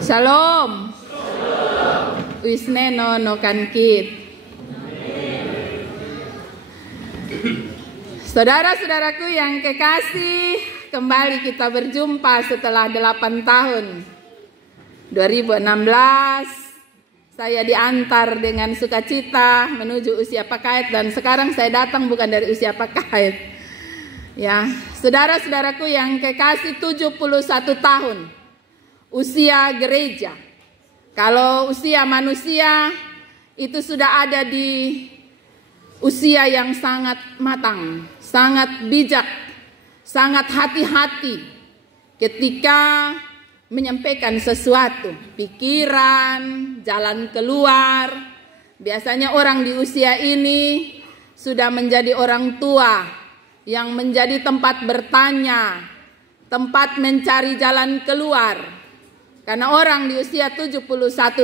Shalom. Wisneno no kankit. Saudara-saudaraku yang kekasih, kembali kita berjumpa setelah 8 tahun. 2016 saya diantar dengan sukacita menuju usia Pakait, dan sekarang saya datang bukan dari usia Pakait. Ya, saudara-saudaraku yang kekasih, 71 tahun usia gereja. Kalau usia manusia itu sudah ada di usia yang sangat matang, sangat bijak, sangat hati-hati ketika menyampaikan sesuatu, pikiran, jalan keluar. Biasanya orang di usia ini sudah menjadi orang tua yang menjadi tempat bertanya, tempat mencari jalan keluar. Karena orang di usia 71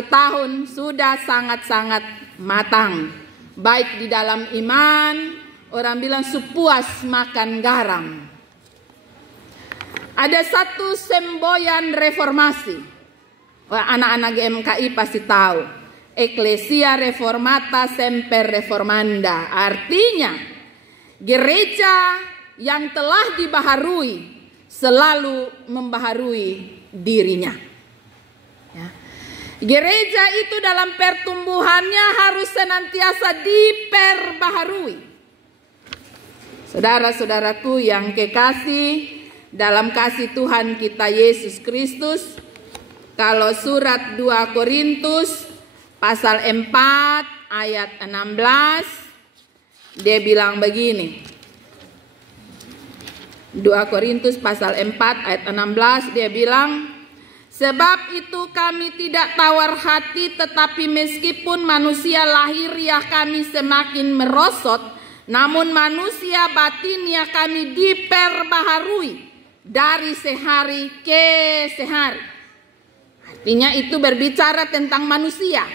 tahun sudah sangat-sangat matang. Baik di dalam iman, orang bilang sepuas makan garam. Ada satu semboyan reformasi. Anak-anak GMKI pasti tahu. Ecclesia Reformata Semper Reformanda. Artinya, gereja yang telah dibaharui selalu membaharui dirinya. Ya. Gereja itu dalam pertumbuhannya harus senantiasa diperbaharui. Saudara-saudaraku yang kekasih, dalam kasih Tuhan kita Yesus Kristus, kalau surat 2 Korintus pasal 4 ayat 16, dia bilang begini. 2 Korintus pasal 4 ayat 16, dia bilang, sebab itu kami tidak tawar hati, tetapi meskipun manusia lahiriah kami semakin merosot, namun manusia batiniah kami diperbaharui dari sehari ke sehari. Artinya itu berbicara tentang manusia.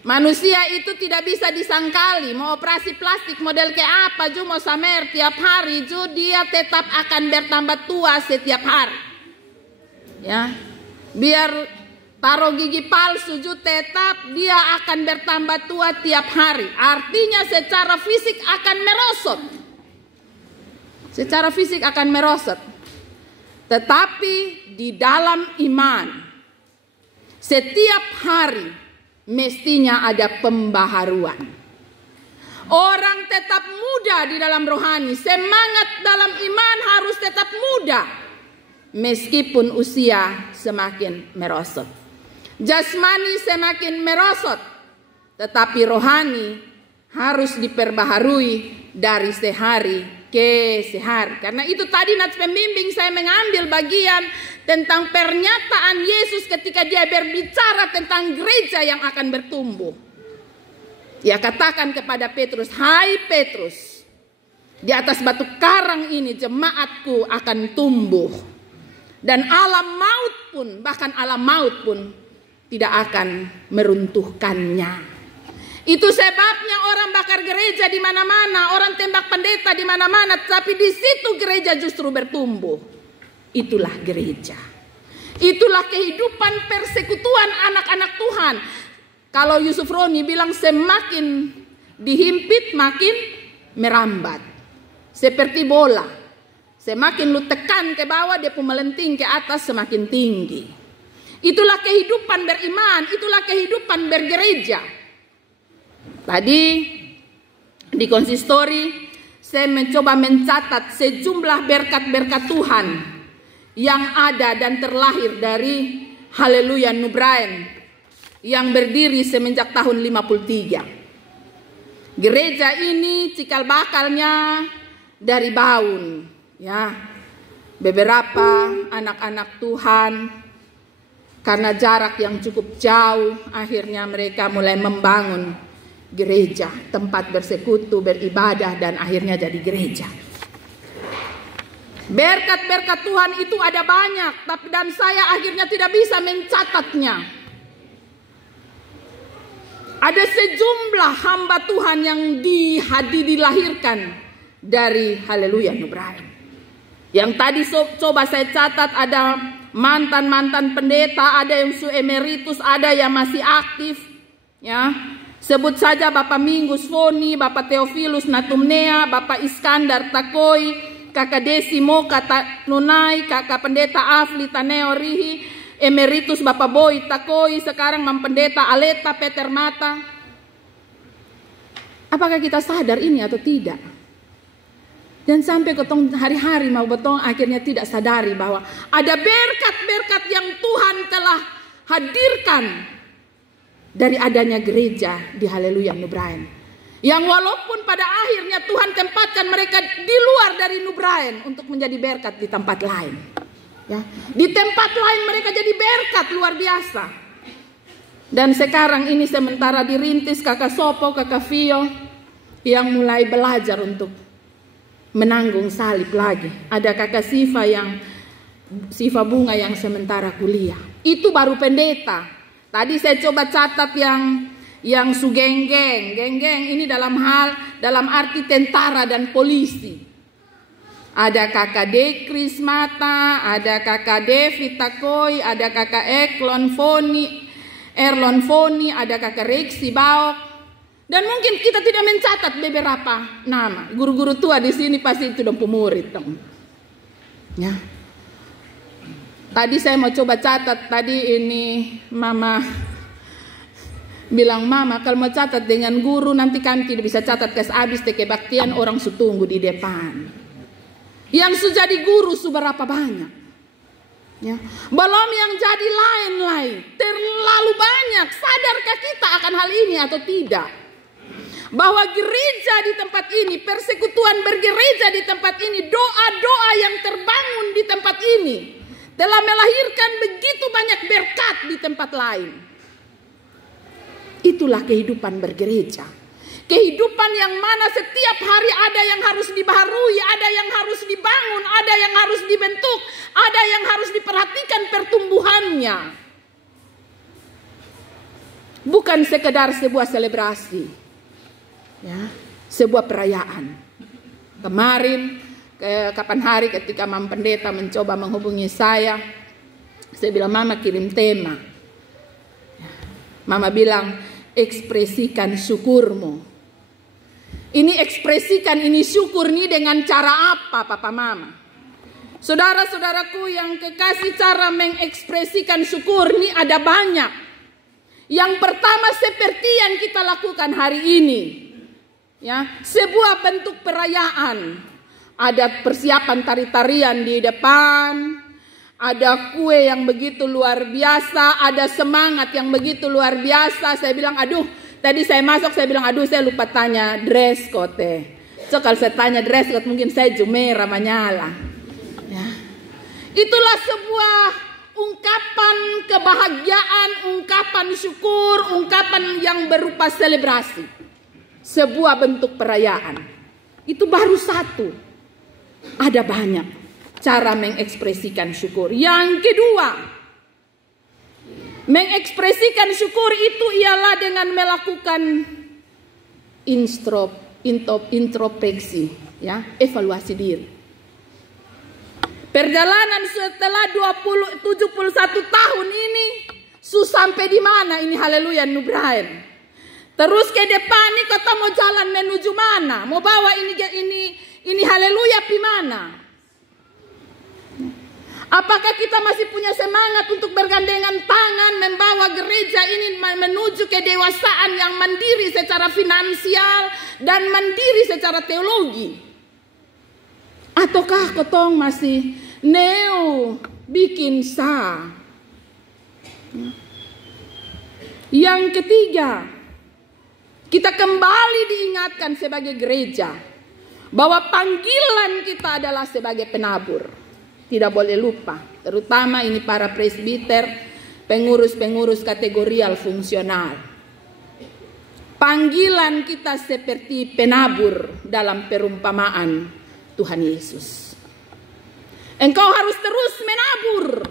Manusia itu tidak bisa disangkali. Mau operasi plastik model kayak apa, ju mau samer tiap hari, ju dia tetap akan bertambah tua setiap hari. Ya, biar taruh gigi palsu, ju tetap dia akan bertambah tua tiap hari. Artinya secara fisik akan merosot. Secara fisik akan merosot. Tetapi di dalam iman, setiap hari mestinya ada pembaharuan. Orang tetap muda di dalam rohani, semangat dalam iman harus tetap muda, meskipun usia semakin merosot. Jasmani semakin merosot, tetapi rohani harus diperbaharui dari sehari ke sehari. Karena itu tadi nats pembimbing saya mengambil bagian tentang pernyataan Yesus ketika dia berbicara tentang gereja yang akan bertumbuh. Dia katakan kepada Petrus, hai Petrus, di atas batu karang ini jemaatku akan tumbuh. Dan alam maut pun, bahkan alam maut pun tidak akan meruntuhkannya. Itu sebabnya orang bakar gereja di mana-mana, orang tembak pendeta di mana-mana, tapi di situ gereja justru bertumbuh. Itulah gereja. Itulah kehidupan persekutuan anak-anak Tuhan. Kalau Yusuf Roni bilang semakin dihimpit makin merambat. Seperti bola. Semakin lu tekan ke bawah, dia pun melenting ke atas semakin tinggi. Itulah kehidupan beriman, itulah kehidupan bergereja. Tadi di konsistori saya mencoba mencatat sejumlah berkat-berkat Tuhan yang ada dan terlahir dari Haleluya Nubraen yang berdiri semenjak tahun 53. Gereja ini cikal bakalnya dari Baun, ya. Beberapa anak-anak Tuhan karena jarak yang cukup jauh, akhirnya mereka mulai membangun gereja, tempat bersekutu, beribadah, dan akhirnya jadi gereja. Berkat-berkat Tuhan itu ada banyak, tapi dan saya akhirnya tidak bisa mencatatnya. Ada sejumlah hamba Tuhan yang dilahirkan dari Haleluya Nubraen. Yang tadi coba saya catat ada mantan-mantan pendeta, ada yang su emeritus, ada yang masih aktif, ya. Sebut saja Bapak Mingus Foni, Bapak Theophilus Natumnea, Bapak Iskandar Takoi, Kakak Desi Moka Nunai, Kakak Pendeta Afli Taneo Rihi, emeritus Bapak Boy Takoi, sekarang Pendeta Aleta Peter Mata. Apakah kita sadar ini atau tidak? Dan sampai ketong hari-hari mau betong akhirnya tidak sadari bahwa ada berkat-berkat yang Tuhan telah hadirkan dari adanya gereja di Haleluya Nubraen. Yang walaupun pada akhirnya Tuhan tempatkan mereka di luar dari Nubraen untuk menjadi berkat di tempat lain. Ya, di tempat lain mereka jadi berkat luar biasa. Dan sekarang ini sementara dirintis Kakak Sopo, Kakak Vio yang mulai belajar untuk menanggung salib lagi. Ada Kakak Siva Bunga yang sementara kuliah. Itu baru pendeta. Tadi saya coba catat yang sugenggeng, genggeng ini dalam arti tentara dan polisi. Ada Kakak Dekris Mata, ada Kakak Devi Takoi, ada Kakak Erlon Foni, ada Kakak Rexi Baok. Dan mungkin kita tidak mencatat beberapa nama. Guru-guru tua di sini pasti itu dong pemurid dong. Ya. Tadi saya mau coba catat, tadi ini Mama bilang, Mama kalau mau catat dengan guru nanti kami tidak bisa catat kes habis kebaktian orang sutunggu di depan. Yang sudah jadi guru seberapa banyak. Ya. Belum yang jadi lain-lain, terlalu banyak. Sadarkah kita akan hal ini atau tidak? Bahwa gereja di tempat ini, persekutuan bergereja di tempat ini, doa-doa yang terbangun di tempat ini telah melahirkan begitu banyak berkat di tempat lain. Itulah kehidupan bergereja. Kehidupan yang mana setiap hari ada yang harus dibaharui, ada yang harus dibangun, ada yang harus dibentuk, ada yang harus diperhatikan pertumbuhannya. Bukan sekedar sebuah selebrasi, ya, sebuah perayaan. Kemarin kapan hari ketika Mam Pendeta mencoba menghubungi saya bilang, Mama kirim tema. Mama bilang, ekspresikan syukurmu. Ini ekspresikan ini syukur ini dengan cara apa, Papa Mama? Saudara-saudaraku yang kekasih, cara mengekspresikan syukur ini ada banyak. Yang pertama seperti yang kita lakukan hari ini, ya, sebuah bentuk perayaan. Ada persiapan tari-tarian di depan, ada kue yang begitu luar biasa, ada semangat yang begitu luar biasa. Saya bilang, aduh, tadi saya masuk, saya bilang, aduh, saya lupa tanya dress code. So kalau saya tanya dress code mungkin saya Jumeirah menyala. Ya. Itulah sebuah ungkapan kebahagiaan, ungkapan syukur, ungkapan yang berupa selebrasi. Sebuah bentuk perayaan. Itu baru satu. Ada banyak cara mengekspresikan syukur. Yang kedua, mengekspresikan syukur itu ialah dengan melakukan introspeksi, ya, evaluasi diri. Perjalanan setelah 71 tahun ini, sampai di mana ini Haleluya Nubraen? Terus ke depan nih kita mau jalan menuju mana? Mau bawa ini Haleluya pi mana? Apakah kita masih punya semangat untuk bergandengan tangan membawa gereja ini menuju kedewasaan yang mandiri secara finansial dan mandiri secara teologi? Ataukah ketong masih bikin sah? Yang ketiga, kita kembali diingatkan sebagai gereja bahwa panggilan kita adalah sebagai penabur. Tidak boleh lupa, terutama ini para presbiter, pengurus-pengurus kategorial fungsional. Panggilan kita seperti penabur dalam perumpamaan Tuhan Yesus. Engkau harus terus menabur.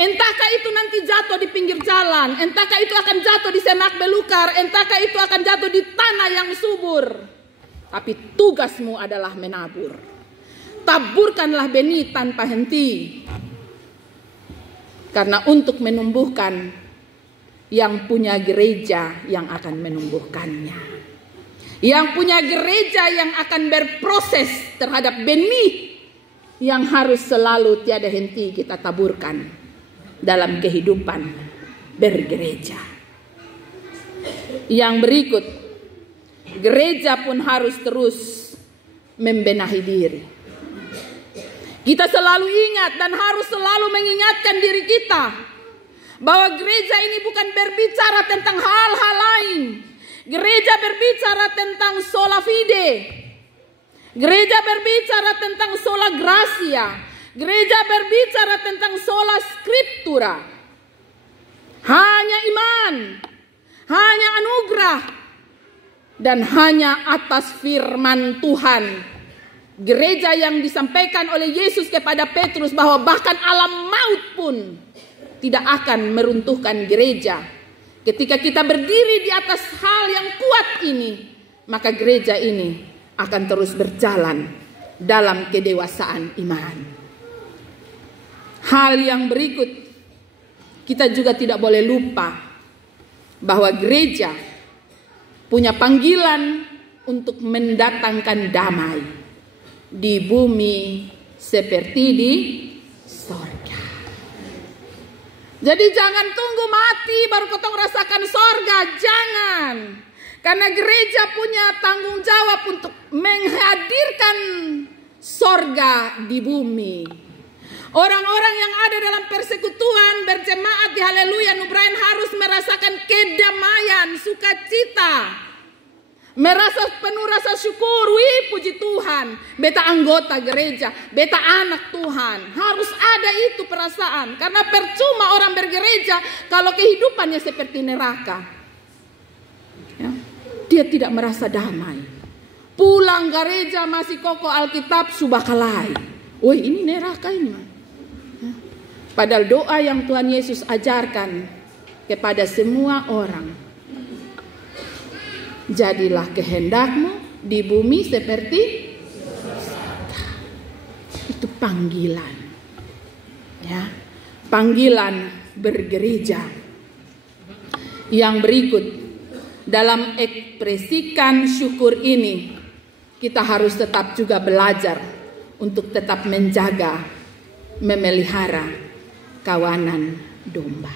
Entahkah itu nanti jatuh di pinggir jalan, entahkah itu akan jatuh di semak belukar, entahkah itu akan jatuh di tanah yang subur. Tapi tugasmu adalah menabur. Taburkanlah benih tanpa henti. Karena untuk menumbuhkan, yang punya gereja yang akan menumbuhkannya. Yang punya gereja yang akan berproses terhadap benih yang harus selalu tiada henti kita taburkan dalam kehidupan bergereja. Yang berikut, gereja pun harus terus membenahi diri. Kita selalu ingat dan harus selalu mengingatkan diri kita bahwa gereja ini bukan berbicara tentang hal-hal lain. Gereja berbicara tentang sola fide. Gereja berbicara tentang sola gratia. Gereja berbicara tentang sola scriptura. Hanya iman, hanya anugerah, dan hanya atas firman Tuhan. Gereja yang disampaikan oleh Yesus kepada Petrus bahwa bahkan alam maut pun tidak akan meruntuhkan gereja. Ketika kita berdiri di atas hal yang kuat ini, maka gereja ini akan terus berjalan dalam kedewasaan iman. Hal yang berikut, kita juga tidak boleh lupa bahwa gereja punya panggilan untuk mendatangkan damai di bumi seperti di sorga. Jadi jangan tunggu mati baru kau rasakan sorga, jangan. Karena gereja punya tanggung jawab untuk menghadirkan sorga di bumi. Orang-orang yang ada dalam persekutuan berjemaat di Haleluya Nubrain harus merasakan kedamaian, sukacita. Merasa penuh rasa syukur, wih puji Tuhan. Beta anggota gereja, beta anak Tuhan. Harus ada itu perasaan. Karena percuma orang bergereja kalau kehidupannya seperti neraka. Ya, dia tidak merasa damai. Pulang gereja masih kokoh Alkitab subakalai. Wih ini neraka ini. Ya. Padahal doa yang Tuhan Yesus ajarkan kepada semua orang. Jadilah kehendakmu di bumi seperti surga. Itu panggilan. Ya, panggilan bergereja. Yang berikut, dalam ekspresikan syukur ini, kita harus tetap juga belajar untuk tetap menjaga, memelihara kawanan domba.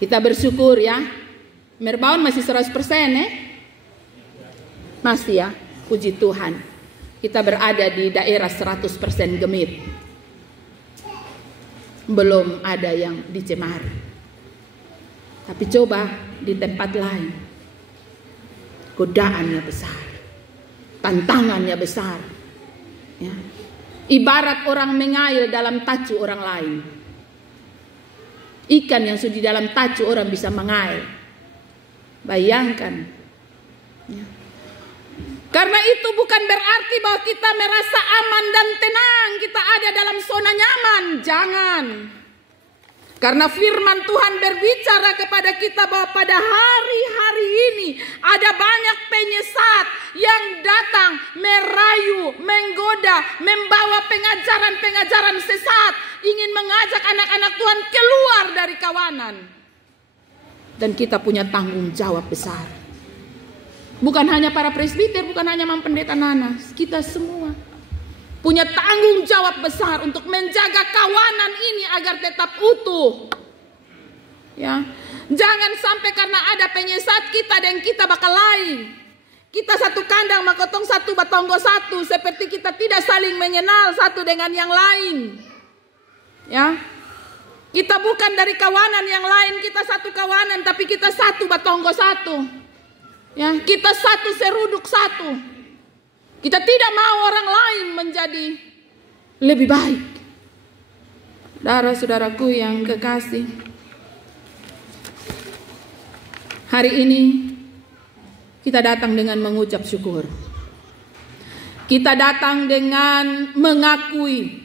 Kita bersyukur ya. Merbaun masih 100% masih ya, puji Tuhan. Kita berada di daerah 100% gemit. Belum ada yang dicemari. Tapi coba di tempat lain. Godaannya besar. Tantangannya besar. Ya. Ibarat orang mengail dalam tacu orang lain. Ikan yang sudah di dalam tacu orang bisa mengail. Bayangkan. Ya. Karena itu bukan berarti bahwa kita merasa aman dan tenang, kita ada dalam zona nyaman. Jangan. Karena firman Tuhan berbicara kepada kita bahwa pada hari-hari ini ada banyak penyesat yang datang merayu, menggoda, membawa pengajaran-pengajaran sesat, ingin mengajak anak-anak Tuhan keluar dari kawanan. Dan kita punya tanggung jawab besar. Bukan hanya para presbiter, bukan hanya Mam Pendeta Nanas. Kita semua punya tanggung jawab besar untuk menjaga kawanan ini agar tetap utuh. Ya, jangan sampai karena ada penyesat kita dan kita bakal lain. Kita satu kandang makotong satu batonggo satu, seperti kita tidak saling mengenal satu dengan yang lain. Ya. Kita bukan dari kawanan yang lain, kita satu kawanan, tapi kita satu batonggo satu. Ya, kita satu seruduk satu. Kita tidak mau orang lain menjadi lebih baik. Saudara-saudaraku yang kekasih, hari ini kita datang dengan mengucap syukur. Kita datang dengan mengakui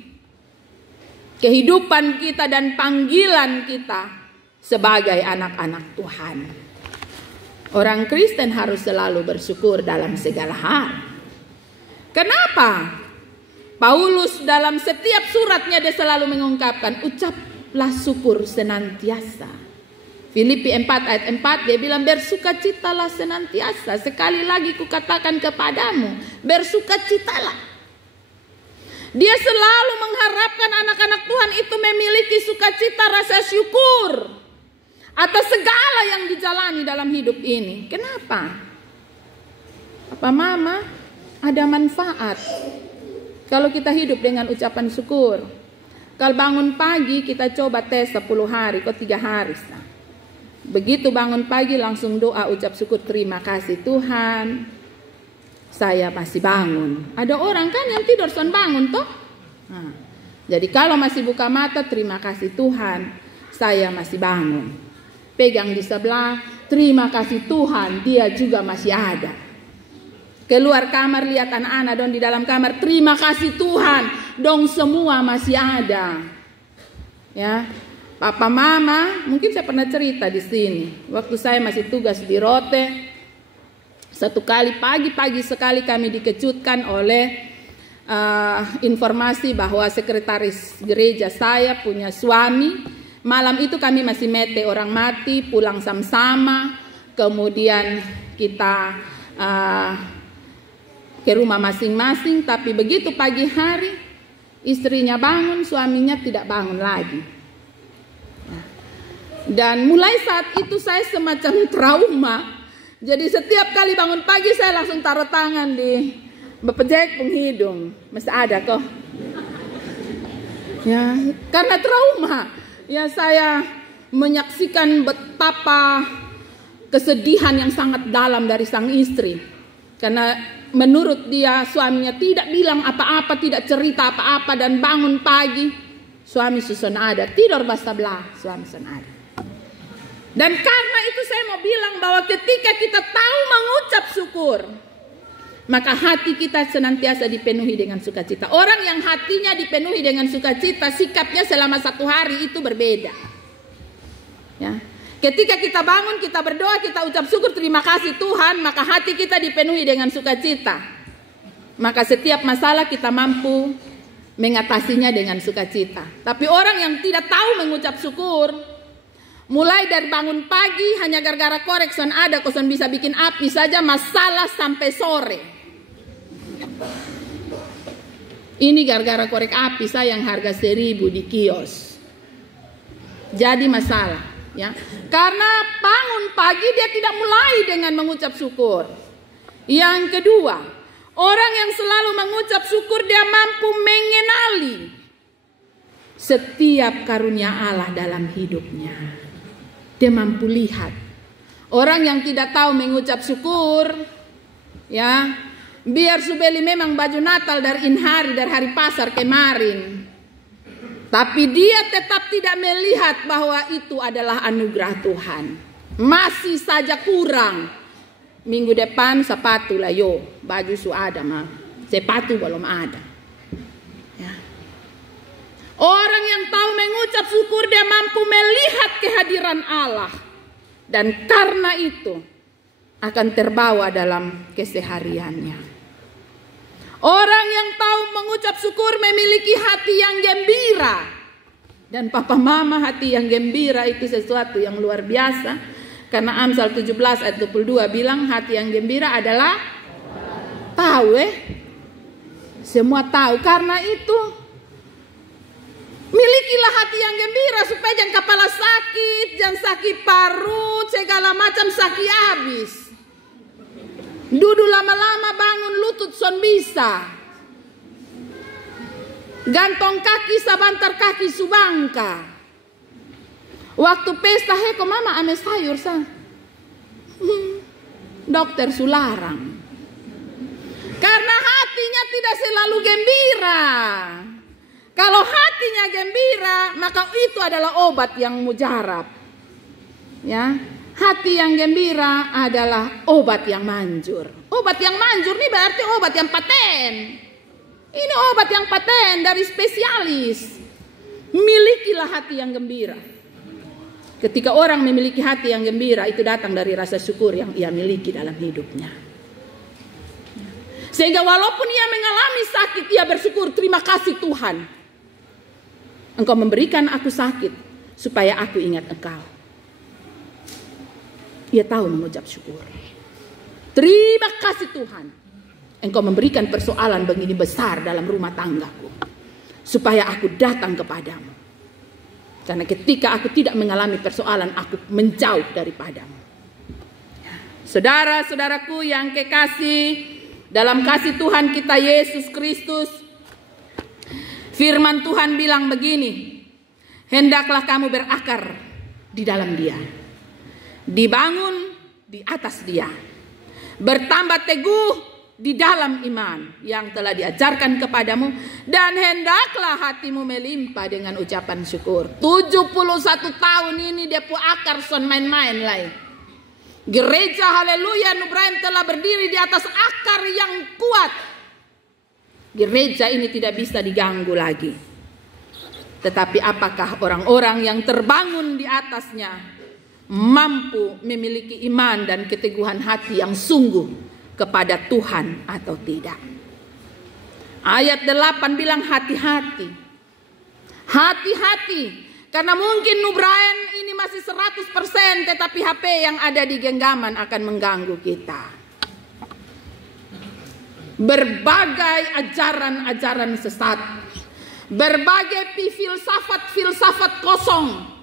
kehidupan kita dan panggilan kita sebagai anak-anak Tuhan. Orang Kristen harus selalu bersyukur dalam segala hal. Kenapa? Paulus dalam setiap suratnya dia selalu mengungkapkan, berucaplah syukur senantiasa. Filipi 4 ayat 4 dia bilang bersukacitalah senantiasa. Sekali lagi kukatakan kepadamu, bersukacitalah. Dia selalu mengharapkan anak-anak Tuhan itu memiliki sukacita, rasa syukur atas segala yang dijalani dalam hidup ini. Kenapa? Papa mama, ada manfaat kalau kita hidup dengan ucapan syukur. Kalau bangun pagi kita coba tes 10 hari, kok 3 hari. Begitu bangun pagi langsung doa, ucap syukur, terima kasih Tuhan, saya masih bangun. Ada orang kan yang tidur son bangun toh. Nah, jadi kalau masih buka mata, terima kasih Tuhan, saya masih bangun. Pegang di sebelah, terima kasih Tuhan, dia juga masih ada. Keluar kamar lihat anak-anak dong di dalam kamar, terima kasih Tuhan, dong semua masih ada. Ya. Papa mama, mungkin saya pernah cerita di sini. Waktu saya masih tugas di Rote, satu kali pagi-pagi sekali kami dikejutkan oleh informasi bahwa sekretaris gereja saya punya suami. Malam itu kami masih mete orang mati, pulang sama-sama. Kemudian kita ke rumah masing-masing. Tapi begitu pagi hari, istrinya bangun, suaminya tidak bangun lagi. Dan mulai saat itu saya semacam trauma. Jadi setiap kali bangun pagi saya langsung taruh tangan di bepejek penghidung. Masih ada kok. Ya, karena trauma. Ya, saya menyaksikan betapa kesedihan yang sangat dalam dari sang istri. Karena menurut dia suaminya tidak bilang apa-apa, tidak cerita apa-apa, dan bangun pagi suami susun ada, tidur basa-belah suami susun ada. Dan karena itu saya mau bilang bahwa ketika kita tahu mengucap syukur, maka hati kita senantiasa dipenuhi dengan sukacita. Orang yang hatinya dipenuhi dengan sukacita, sikapnya selama 1 hari itu berbeda. Ya. Ketika kita bangun, kita berdoa, kita ucap syukur, terima kasih Tuhan, maka hati kita dipenuhi dengan sukacita. Maka setiap masalah kita mampu mengatasinya dengan sukacita. Tapi orang yang tidak tahu mengucap syukur, mulai dari bangun pagi hanya gara-gara korek son ada, koson bisa bikin api saja, masalah sampai sore. Ini gara-gara korek api saya yang harga 1.000 di kios. Jadi masalah, ya. Karena bangun pagi dia tidak mulai dengan mengucap syukur. Yang kedua, orang yang selalu mengucap syukur dia mampu mengenali setiap karunia Allah dalam hidupnya. Dia mampu lihat. Orang yang tidak tahu mengucap syukur, ya, biar su beli memang baju Natal dari Inhari, dari hari pasar kemarin, tapi dia tetap tidak melihat bahwa itu adalah anugerah Tuhan. Masih saja kurang. Minggu depan sepatu lah yo, baju su ada mah, sepatu belum ada. Orang yang tahu mengucap syukur dia mampu melihat kehadiran Allah. Dan karena itu akan terbawa dalam kesehariannya. Orang yang tahu mengucap syukur memiliki hati yang gembira. Dan papa mama, hati yang gembira itu sesuatu yang luar biasa. Karena Amsal 17 ayat 22 bilang hati yang gembira adalah tahu semua tahu. Karena itu milikilah hati yang gembira supaya jangan kepala sakit, jangan sakit parut, segala macam sakit habis. Duduk lama-lama bangun lutut son bisa. Gantong kaki sabantar kaki subangka. Waktu pesta heko mama ame sayur sa. Dokter sularang. Karena hatinya tidak selalu gembira. Kalau hatinya gembira, maka itu adalah obat yang mujarab. Ya, hati yang gembira adalah obat yang manjur. Obat yang manjur ini berarti obat yang paten. Ini obat yang paten dari spesialis. Milikilah hati yang gembira. Ketika orang memiliki hati yang gembira, itu datang dari rasa syukur yang ia miliki dalam hidupnya. Sehingga walaupun ia mengalami sakit, ia bersyukur, terima kasih Tuhan. Engkau memberikan aku sakit, supaya aku ingat Engkau. Ia tahu mengucap syukur. Terima kasih Tuhan, Engkau memberikan persoalan begini besar dalam rumah tanggaku, supaya aku datang kepadamu. Karena ketika aku tidak mengalami persoalan, aku menjauh daripadamu. Saudara-saudaraku yang kekasih dalam kasih Tuhan kita Yesus Kristus, firman Tuhan bilang begini, hendaklah kamu berakar di dalam Dia, dibangun di atas Dia, bertambah teguh di dalam iman yang telah diajarkan kepadamu, dan hendaklah hatimu melimpah dengan ucapan syukur. 71 tahun ini dia pu akar son main-main lain. Gereja haleluya Nubrain telah berdiri di atas akar yang kuat. Gereja ini tidak bisa diganggu lagi. Tetapi apakah orang-orang yang terbangun di atasnya mampu memiliki iman dan keteguhan hati yang sungguh kepada Tuhan atau tidak? Ayat 8 bilang hati-hati. Hati-hati. Karena mungkin Nubrain ini masih 100%, tetapi HP yang ada di genggaman akan mengganggu kita. Berbagai ajaran-ajaran sesat, berbagai filsafat-filsafat kosong,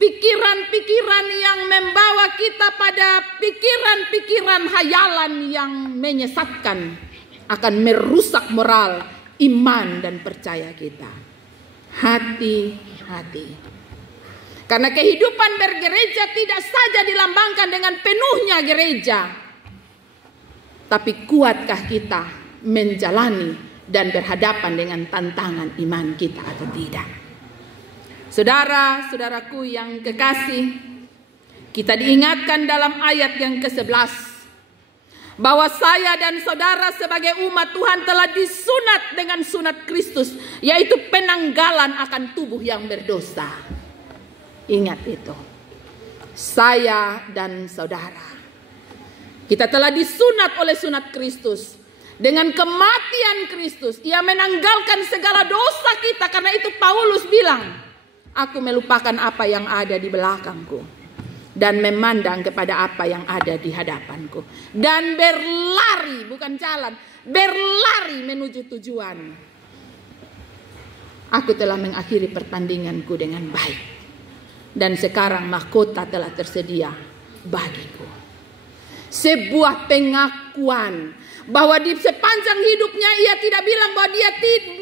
pikiran-pikiran yang membawa kita pada pikiran-pikiran hayalan yang menyesatkan, akan merusak moral, iman dan percaya kita. Hati-hati. Karena kehidupan bergereja tidak saja dilambangkan dengan penuhnya gereja, tapi kuatkah kita menjalani dan berhadapan dengan tantangan iman kita atau tidak? Saudara-saudaraku yang kekasih, kita diingatkan dalam ayat yang ke-11 bahwa saya dan saudara sebagai umat Tuhan telah disunat dengan sunat Kristus, yaitu penanggalan akan tubuh yang berdosa. Ingat itu. Saya dan saudara, kita telah disunat oleh sunat Kristus. Dengan kematian Kristus, Ia menanggalkan segala dosa kita. Karena itu Paulus bilang, aku melupakan apa yang ada di belakangku dan memandang kepada apa yang ada di hadapanku, dan berlari, bukan jalan, berlari menuju tujuan. Aku telah mengakhiri pertandinganku dengan baik, dan sekarang mahkota telah tersedia bagiku. Sebuah pengakuan bahwa di sepanjang hidupnya ia tidak bilang bahwa dia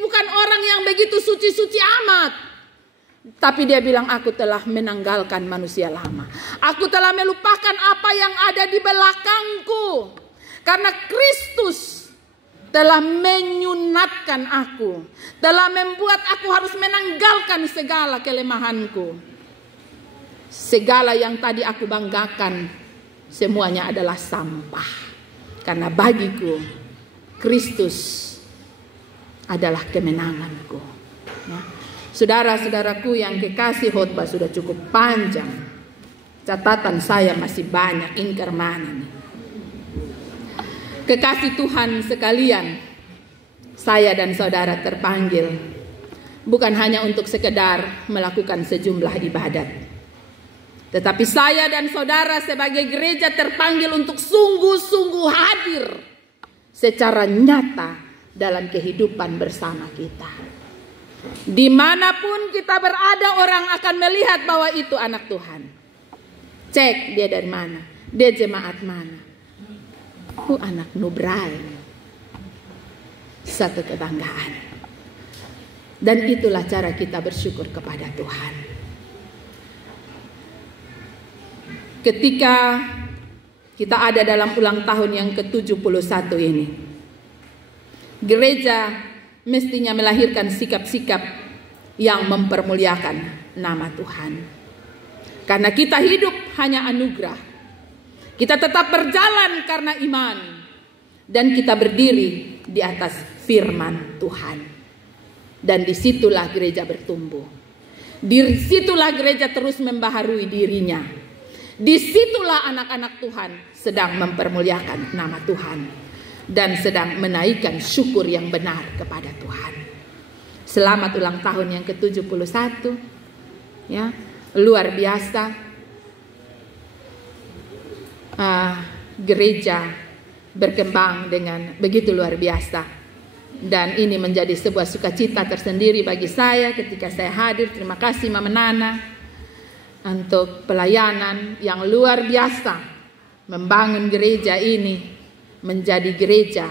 bukan orang yang begitu suci-suci amat. Tapi dia bilang, aku telah menanggalkan manusia lama. Aku telah melupakan apa yang ada di belakangku. Karena Kristus telah menyunatkan aku. Telah membuat aku harus menanggalkan segala kelemahanku. Segala yang tadi aku banggakan, semuanya adalah sampah. Karena bagiku, Kristus adalah kemenanganku. Ya. Saudara-saudaraku yang kekasih, khotbah sudah cukup panjang. Catatan saya masih banyak, ingkar mana nih. Kekasih Tuhan sekalian, saya dan saudara terpanggil bukan hanya untuk sekedar melakukan sejumlah ibadat. Tetapi saya dan saudara sebagai gereja terpanggil untuk sungguh-sungguh hadir secara nyata dalam kehidupan bersama kita. Dimanapun kita berada, orang akan melihat bahwa itu anak Tuhan. Cek dia dari mana, dia jemaat mana. Anak Nubrain. Satu kebanggaan. Dan itulah cara kita bersyukur kepada Tuhan. Ketika kita ada dalam ulang tahun yang ke-71 ini, gereja mestinya melahirkan sikap-sikap yang mempermuliakan nama Tuhan. Karena kita hidup hanya anugerah. Kita tetap berjalan karena iman. Dan kita berdiri di atas firman Tuhan. Dan disitulah gereja bertumbuh. Disitulah gereja terus membaharui dirinya. Disitulah anak-anak Tuhan sedang mempermuliakan nama Tuhan. Dan sedang menaikkan syukur yang benar kepada Tuhan. Selamat ulang tahun yang ke-71. Ya, luar biasa. Gereja berkembang dengan begitu luar biasa, dan ini menjadi sebuah sukacita tersendiri bagi saya ketika saya hadir. Terima kasih Mama Nana untuk pelayanan yang luar biasa, membangun gereja ini menjadi gereja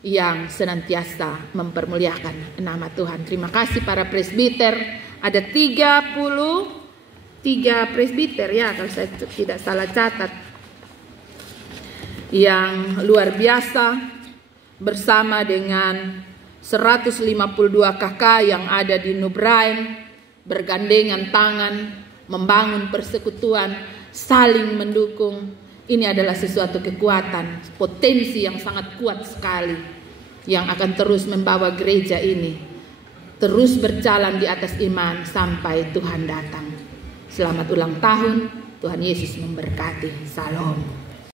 yang senantiasa mempermuliakan nama Tuhan. Terima kasih para presbiter. Ada 33 presbiter ya, kalau saya tidak salah catat, yang luar biasa, bersama dengan 152 kakak yang ada di Nubrain, bergandengan tangan membangun persekutuan, saling mendukung. Ini adalah sesuatu kekuatan, potensi yang sangat kuat sekali, yang akan terus membawa gereja ini terus berjalan di atas iman sampai Tuhan datang. Selamat ulang tahun, Tuhan Yesus memberkati. Salam.